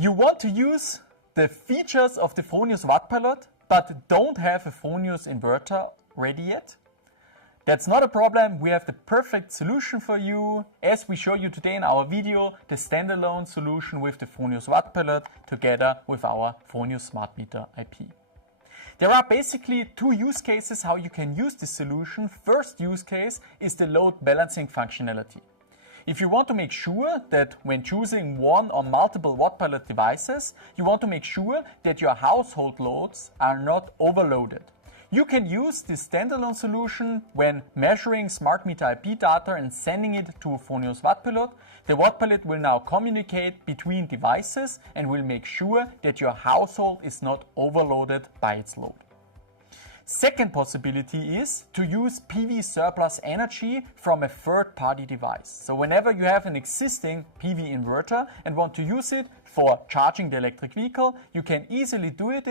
You want to use the features of the Fronius Wattpilot, but don't have a Fronius inverter ready yet? That's not a problem. We have the perfect solution for you, as we show you today in our video, the standalone solution with the Fronius Wattpilot together with our Fronius Smart Meter IP. There are basically two use cases how you can use this solution. First use case is the load balancing functionality. If you want to make sure that when choosing one or multiple Wattpilot devices, you want to make sure that your household loads are not overloaded. You can use this standalone solution when measuring smart meter IP data and sending it to Fronius Wattpilot. The Wattpilot will now communicate between devices and will make sure that your household is not overloaded by its load. Second possibility is to use PV surplus energy from a third-party device. So whenever you have an existing PV inverter and want to use it for charging the electric vehicle, you can easily do it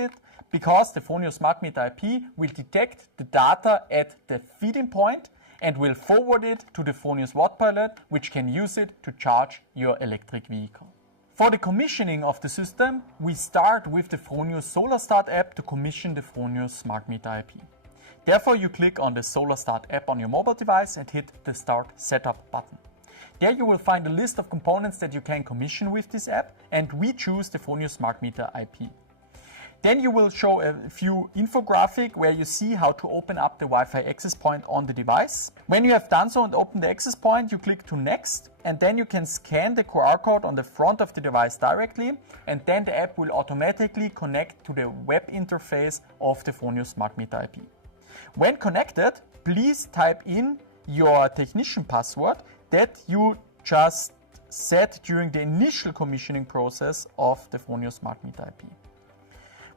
because the Fronius Smart Meter IP will detect the data at the feeding point and will forward it to the Fronius Wattpilot, which can use it to charge your electric vehicle. For the commissioning of the system, we start with the Fronius Solar Start app to commission the Fronius Smart Meter IP. Therefore, you click on the Solar Start app on your mobile device and hit the Start Setup button. There you will find a list of components that you can commission with this app, and we choose the Fronius Smart Meter IP. Then you will show a few infographic where you see how to open up the Wi-Fi access point on the device. When you have done so and opened the access point, you click to Next, and then you can scan the QR code on the front of the device directly, and then the app will automatically connect to the web interface of the Fronius Smart Meter IP. When connected, please type in your technician password that you just set during the initial commissioning process of the Fronius Smart Meter IP.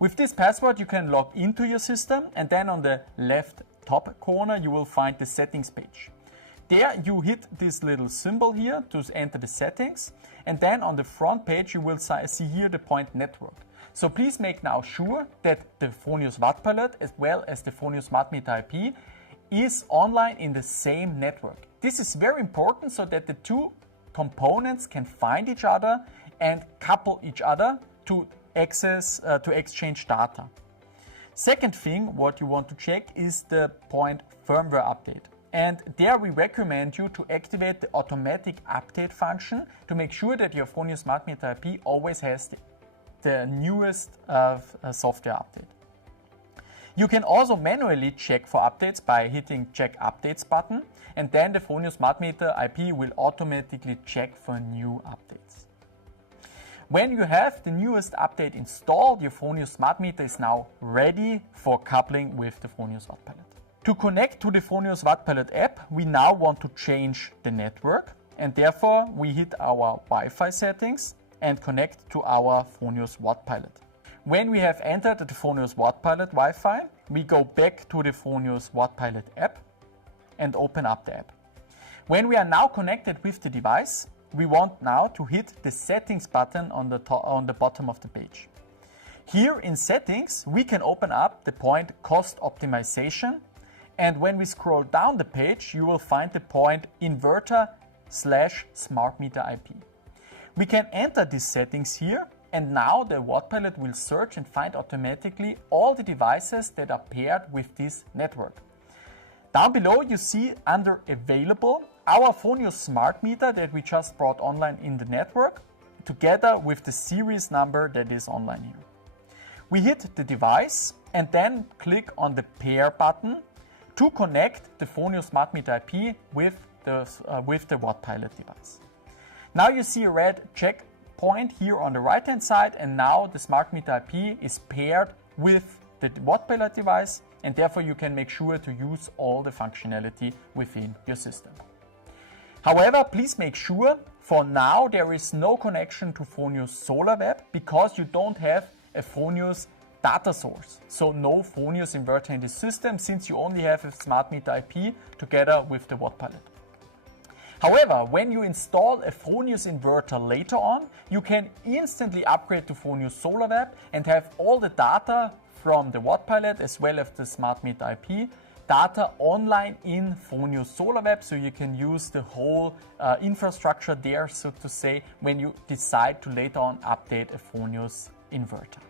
With this password, you can log into your system, and then on the left top corner, you will find the settings page. There you hit this little symbol here to enter the settings, and then on the front page, you will see here the point network. So please make now sure that the Fronius Wattpilot as well as the Fronius Smart Meter IP is online in the same network. This is very important so that the two components can find each other and couple each other to exchange data. Second thing what you want to check is the point firmware update. And there we recommend you to activate the automatic update function to make sure that your Fronius Smart Meter IP always has the newest software update. You can also manually check for updates by hitting Check Updates button, and then the Fronius Smart Meter IP will automatically check for new updates. When you have the newest update installed, your Fronius Smart Meter is now ready for coupling with the Fronius Wattpilot. To connect to the Fronius Wattpilot app, we now want to change the network, and therefore we hit our Wi-Fi settings and connect to our Fronius Wattpilot. When we have entered the Fronius Wattpilot Wi-Fi, we go back to the Fronius Wattpilot app and open up the app. When we are now connected with the device, we want now to hit the settings button on the bottom of the page. Here in settings, we can open up the point cost optimization, and when we scroll down the page, you will find the point inverter/smart meter IP. We can enter these settings here, and now the Wattpilot will search and find automatically all the devices that are paired with this network. Down below you see under Available our Fronius Smart Meter that we just brought online in the network, together with the series number that is online here. We hit the device and then click on the Pair button to connect the Fronius Smart Meter IP with the Wattpilot device. Now you see a red checkpoint here on the right hand side, and now the Smart Meter IP is paired with the Wattpilot device, and therefore you can make sure to use all the functionality within your system. However, please make sure for now there is no connection to Fronius Solar Web because you don't have a Fronius data source. So no Fronius inverter in the system, since you only have a Smart Meter IP together with the Wattpilot. However, when you install a Fronius inverter later on, you can instantly upgrade to Fronius Solar Web and have all the data from the Wattpilot as well as the Smart Meter IP data online in Fronius SolarWeb, so you can use the whole infrastructure there, so to say, when you decide to later on update a Fronius inverter.